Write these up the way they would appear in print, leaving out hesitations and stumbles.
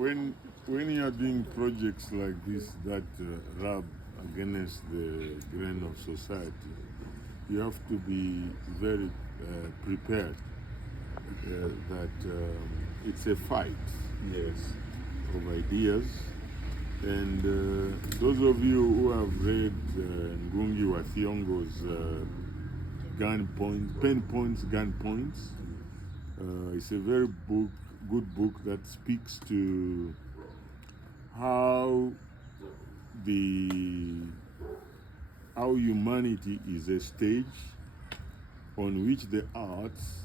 When you are doing projects like this that rub against the grain of society, you have to be very prepared that it's a fight of ideas. And those of you who have read Ngugi wa Thiong'o's Pen Points, Gun Points, it's a very good book that speaks to how humanity is a stage on which the arts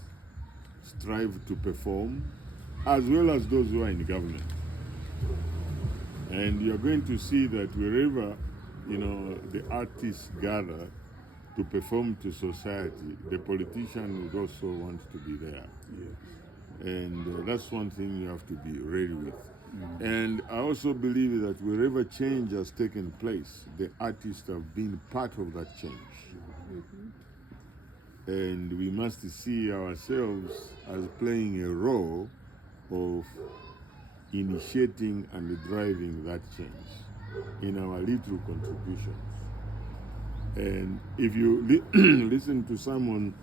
strive to perform, as well as those who are in government. And you're going to see that wherever the artists gather to perform to society, the politician would also want to be there. Yes. And that's one thing you have to be ready with. And I also believe that wherever change has taken place, the artists have been part of that change. And we must see ourselves as playing a role of initiating and driving that change in our little contributions. And if you listen to someone,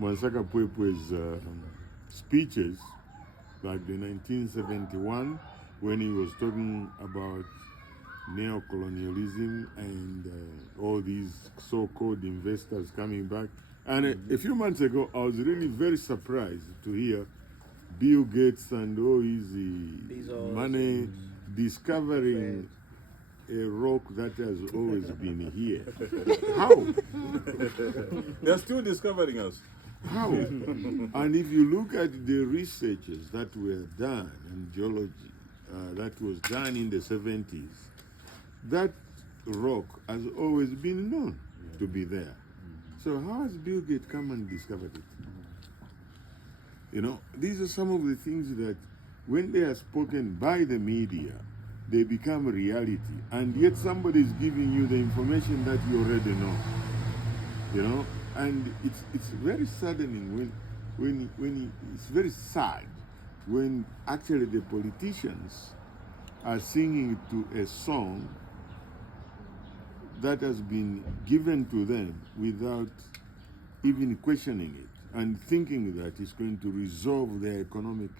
Mwansaka Pwepwe's speeches, like the 1971, when he was talking about neo-colonialism and all these so-called investors coming back. And a few months ago, I was really very surprised to hear Bill Gates and all his money discovering a rock that has always been here. How? They're still discovering us. How? And if you look at the researches that were done in geology, that was done in the 70s, that rock has always been known to be there. So how has Bill Gates come and discovered it? These are some of the things that when they are spoken by the media, they become reality. And yet somebody is giving you the information that you already know. And it's very saddening when it's very sad when actually the politicians are singing to a song that has been given to them without even questioning it and thinking that it's going to resolve their economic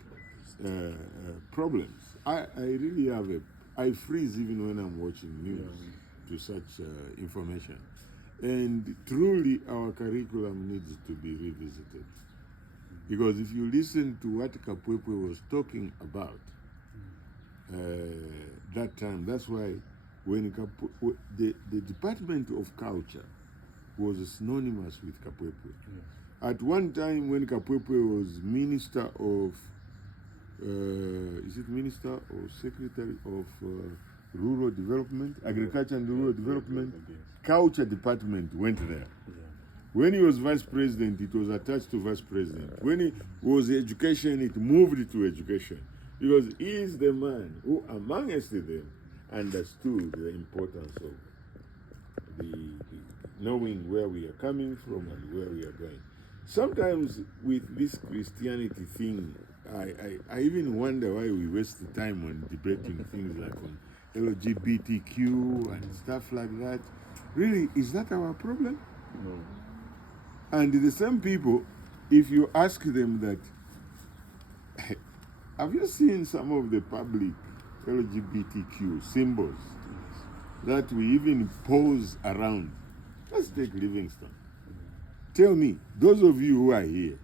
problems. I really I freeze even when I'm watching news to such information. And truly our curriculum needs to be revisited. Because if you listen to what Kapwepwe was talking about that time, that's why when the Department of Culture was synonymous with Kapwepwe. Yes. At one time when Kapwepwe was Minister of, is it Minister or Secretary of Rural Development, Agriculture and Rural Development, Culture Department went there. Yeah. When he was Vice President, it was attached to Vice President. When he was Education, it moved to Education. Because he is the man who, amongst them, understood the importance of the knowing where we are coming from and where we are going. Sometimes with this Christianity thing, I even wonder why we waste the time on debating things like on LGBTQ and stuff like that. Really, is that our problem? No. And the same people, if you ask them that, have you seen some of the public LGBTQ symbols that we even pose around? Let's take Livingstone. Tell me, those of you who are here,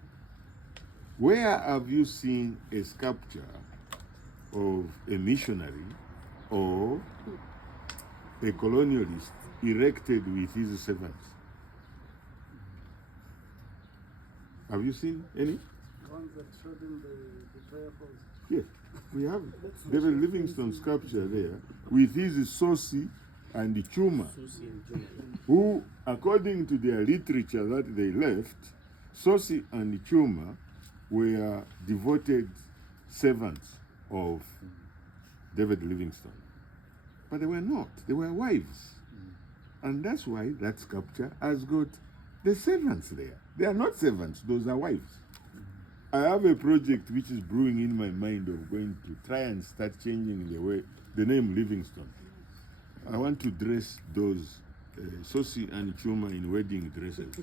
where have you seen a sculpture of a missionary or a colonialist erected with his servants? Have you seen any? The ones that showed in the prayer pose. Yes, we have David Livingstone sculpture there with his Sosi and the Chuma, who, according to their literature that they left, Sosi and Chuma were devoted servants of David Livingstone. But they were not, they were wives. And that's why that sculpture has got the servants there. They are not servants, those are wives. I have a project which is brewing in my mind of going to try and start changing the name Livingstone. I want to dress those Sosi and Chuma in wedding dresses.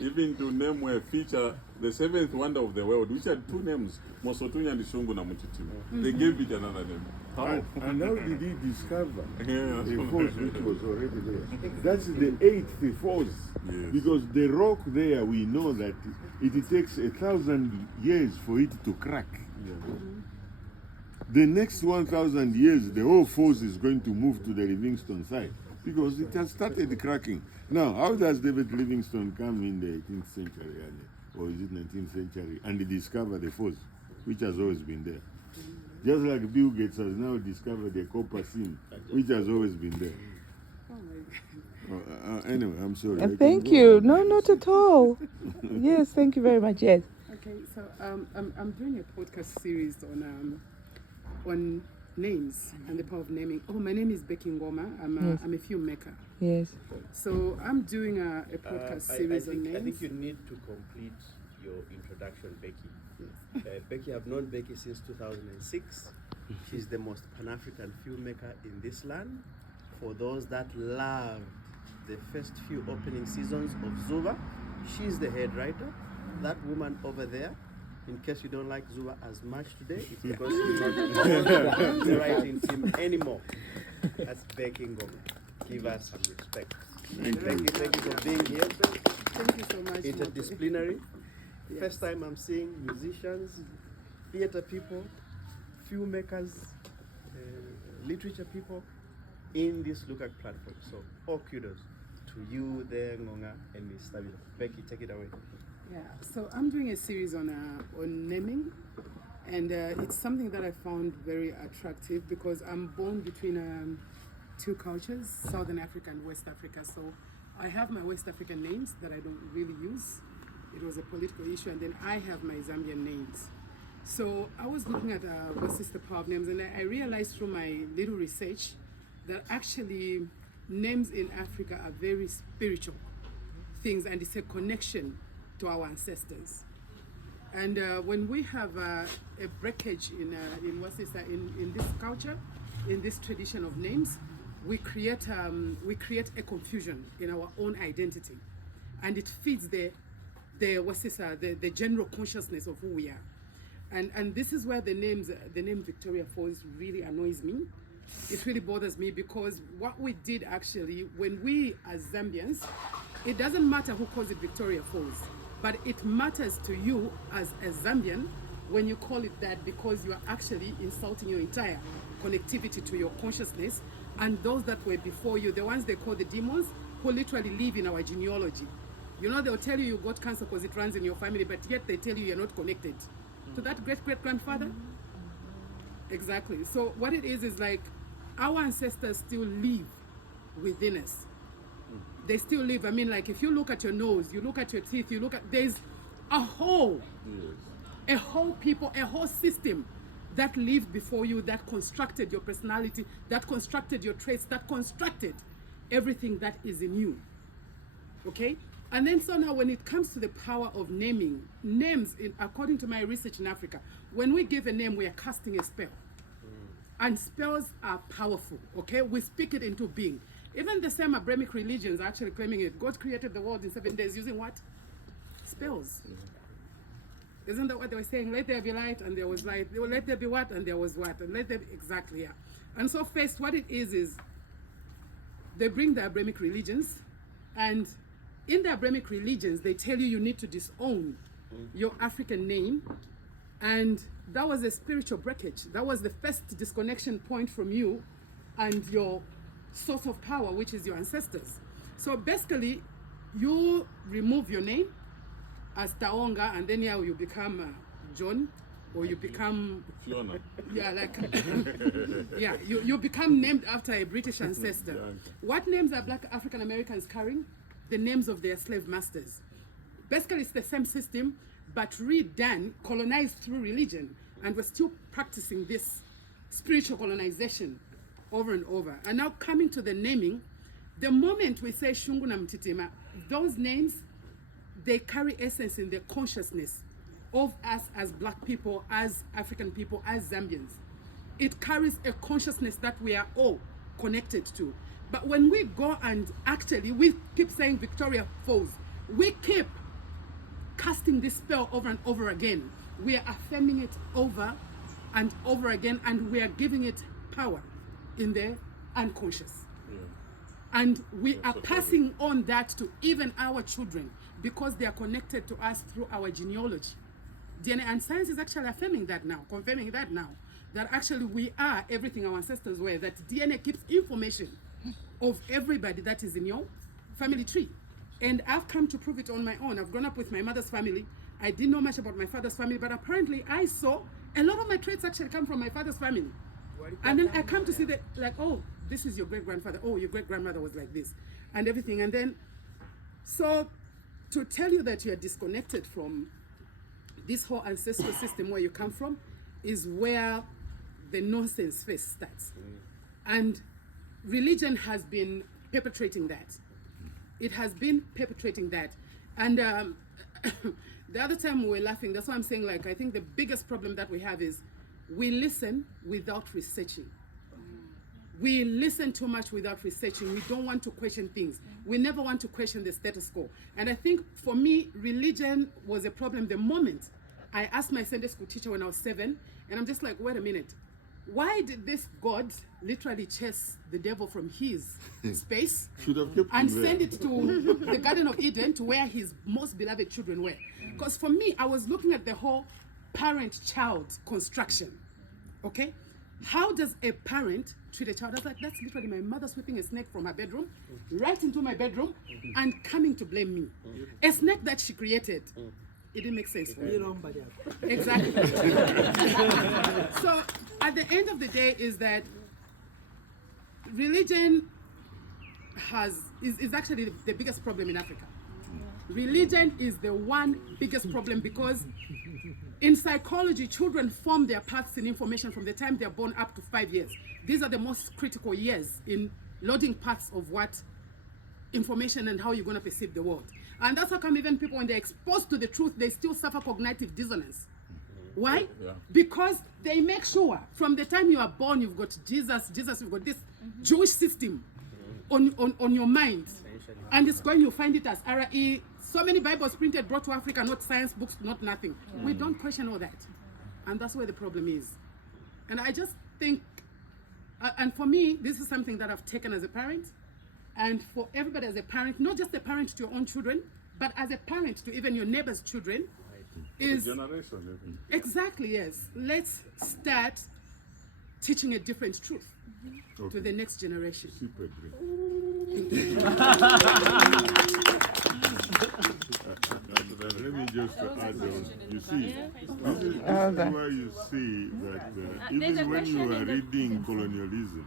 Even to name a feature the seventh wonder of the world, which had two names, Mosotunya and Shungu na Muchitima. They gave it another name. And how did he discover Yeah. a force which was already there? That's the eighth force. Yes. Because the rock there, we know that it takes 1,000 years for it to crack. Yeah. The next 1,000 years, the whole force is going to move to the Livingstone side because it has started cracking. Now, how does David Livingstone come in the 18th century or is it 19th century and discover the force, which has always been there? Just like Bill Gates has now discovered the copper seam, which has always been there. Oh my God. Anyway, I'm sorry. Thank you. No, not at all. Yes, thank you very much. Yes. Okay, so I'm doing a podcast series on names and the power of naming. Oh, my name is Becky Ngoma. Yes. I'm a filmmaker. Yes. So I'm doing a podcast series on names. I think you need to complete your introduction, Becky. Becky, I've known Becky since 2006. She's the most Pan-African filmmaker in this land. For those that love the first few opening seasons of Zuba, she's the head writer. That woman over there, in case you don't like Zuba as much today, it's because she's not on the writing team anymore. That's Becky Ngoma. Give us some respect. Thank you for being here. Thank you so much. Interdisciplinary. Yes. First time I'm seeing musicians, theater people, filmmakers, literature people in this Lukak platform. So all kudos to you there, Ngonga and Ms. Sithabile. Becky, take it away. Yeah, so I'm doing a series on naming, and it's something that I found very attractive because I'm born between two cultures, Southern Africa and West Africa. So I have my West African names that I don't really use. It was a political issue, and then I have my Zambian names. So I was looking at what is the power of names, and I realized through my little research that actually names in Africa are very spiritual things, and it's a connection to our ancestors. And when we have a breakage in this culture, in this tradition of names, we create a confusion in our own identity, and it feeds the general consciousness of who we are. And this is where the name Victoria Falls really annoys me. It really bothers me because what we did actually, when we as Zambians, it doesn't matter who calls it Victoria Falls, but it matters to you as a Zambian when you call it that, because you are actually insulting your entire connectivity to your consciousness and those that were before you, the ones they call the demons, who literally live in our genealogy. You know, they'll tell you got cancer because it runs in your family, but yet they tell you you're not connected to that great-great-grandfather. Exactly. So what it is like our ancestors still live within us. They still live. I mean, like if you look at your nose, you look at your teeth, you look at, there's a whole people, a whole system that lived before you, that constructed your personality, that constructed your traits, that constructed everything that is in you. Okay? And then so now when it comes to the power of naming, names, according to my research in Africa, when we give a name, we are casting a spell. And spells are powerful, okay? We speak it into being. Even the same Abrahamic religions are actually claiming it. God created the world in 7 days using what? Spells. Isn't that what they were saying? Let there be light, and there was light. Let there be what, and there was what. And let there be, exactly, yeah. And so first, what it is they bring the Abrahamic religions, and in the Abrahamic religions, they tell you need to disown your African name, and that was a spiritual breakage. That was the first disconnection point from you and your source of power, which is your ancestors. So basically, you remove your name as Taonga, and then you become John, or you become Fiona. Yeah, like yeah, you become named after a British ancestor. What names are Black African Americans carrying? The names of their slave masters. Basically, it's the same system, but redone, colonized through religion, and we're still practicing this spiritual colonization over and over. And now coming to the naming, the moment we say Shungu na Mtitima, those names, they carry essence in the consciousness of us as Black people, as African people, as Zambians. It carries a consciousness that we are all connected to. But when we go and actually, we keep saying Victoria Falls, we keep casting this spell over and over again. We are affirming it over and over again, and we are giving it power in the unconscious. And we are passing on that to even our children because they are connected to us through our genealogy. DNA and science is actually affirming that now, confirming that now, that actually we are everything our ancestors were, that DNA keeps information of everybody that is in your family tree. And I've come to prove it on my own. I've grown up with my mother's family. I didn't know much about my father's family, but apparently I saw a lot of my traits actually come from my father's family. And then I come to see that, like, oh, this is your great-grandfather. Oh, your great-grandmother was like this, and everything. And then, so to tell you that you are disconnected from this whole ancestral system where you come from is where the nonsense first starts. And religion has been perpetrating that. It has been perpetrating that. And the other time we were laughing, that's why I'm saying, like, I think the biggest problem that we have is we listen without researching. We listen too much without researching. We don't want to question things. We never want to question the status quo. And I think for me, religion was a problem the moment I asked my Sunday school teacher when I was 7, and I'm just like, wait a minute. Why did this God literally chase the devil from his space Should have kept and him there. send it to the Garden of Eden, to where his most beloved children were? Because for me, I was looking at the whole parent-child construction, okay? How does a parent treat a child? I was like, that's literally my mother sweeping a snake from her bedroom right into my bedroom and coming to blame me. A snake that she created. It didn't make sense for me. Exactly. So at the end of the day is that religion is actually the biggest problem in Africa. Religion is the one biggest problem because in psychology, children form their paths in information from the time they're born up to 5 years. These are the most critical years in loading paths of what information and how you're going to perceive the world. And that's how come even people, when they're exposed to the truth, they still suffer cognitive dissonance. Why? Yeah. Because they make sure from the time you are born, you've got Jesus, you've got this Jewish system on your mind. And it's going, you find it as RE. So many Bibles printed, brought to Africa, not science books, not nothing. We don't question all that. And that's where the problem is. And I just think, and for me, this is something that I've taken as a parent. And for everybody as a parent, not just a parent to your own children, but as a parent to even your neighbor's children, is Generation. exactly, yes. Let's start teaching a different truth to the next generation. Super drink. Let me just add on. You see, this is where you see that even when you are reading colonialism,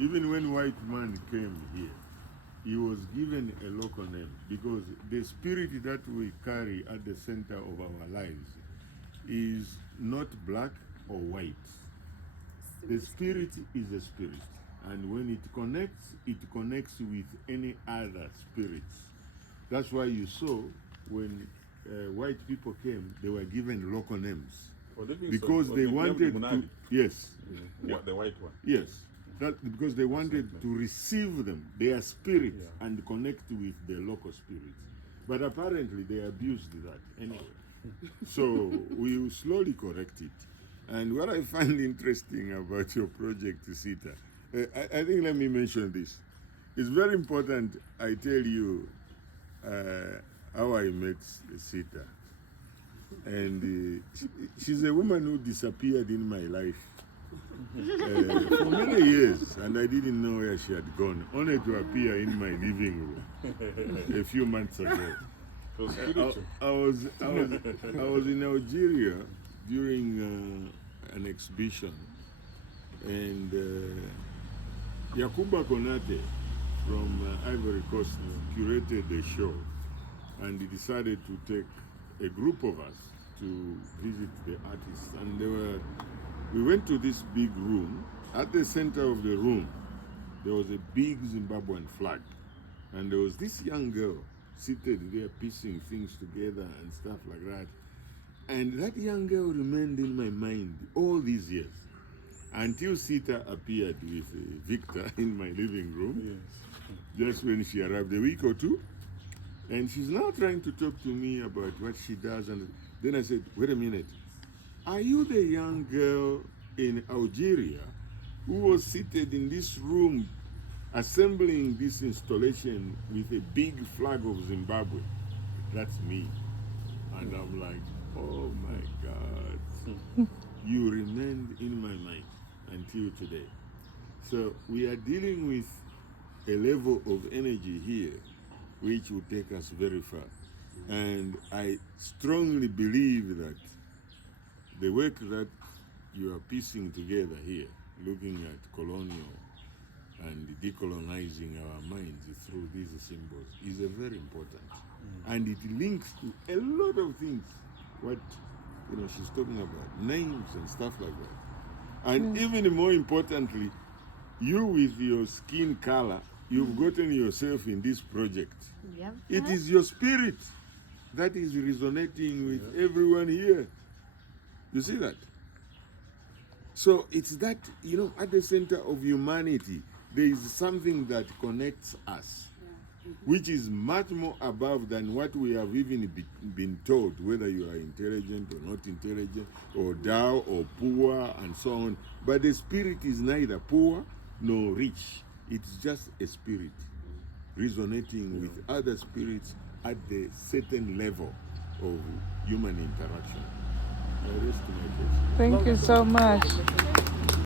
even when white man came here, he was given a local name because the spirit that we carry at the center of our lives is not black or white. The spirit is a spirit, and when it connects with any other spirits. That's why you saw when white people came, they were given local names because they wanted to. Yes, The white one. yes. That because they wanted to receive them, their spirits, and connect with the local spirits. But apparently they abused that anyway. So we will slowly correct it. And what I find interesting about your project, Sita, I think let me mention this. It's very important I tell you how I met Sita. And she's a woman who disappeared in my life. For many years, and I didn't know where she had gone, only to appear in my living room a few months ago. I was in Algeria during an exhibition, and Yakuba Konate from Ivory Coast curated the show, and he decided to take a group of us to visit the artists, and we went to this big room. At the center of the room, there was a big Zimbabwean flag. And there was this young girl seated there piecing things together and stuff like that. And that young girl remained in my mind all these years until Sita appeared with Victor in my living room, just when she arrived a week or two. And she's now trying to talk to me about what she does. And then I said, wait a minute, are you the young girl in Algeria who was seated in this room assembling this installation with a big flag of Zimbabwe? That's me. And I'm like, oh my God, you remained in my mind until today. So we are dealing with a level of energy here which will take us very far. And I strongly believe that the work that you are piecing together here, looking at colonial and decolonizing our minds through these symbols, is a very important. And it links to a lot of things, what she's talking about, names and stuff like that. And even more importantly, you with your skin color, you've gotten yourself in this project. Yep. It is your spirit that is resonating with everyone here. You see that? So it's that, at the center of humanity, there is something that connects us, which is much more above than what we have even been told, whether you are intelligent or not intelligent, or down or poor, and so on. But the spirit is neither poor nor rich. It's just a spirit resonating with other spirits at the certain level of human interaction. I rest my case. Thank you so much.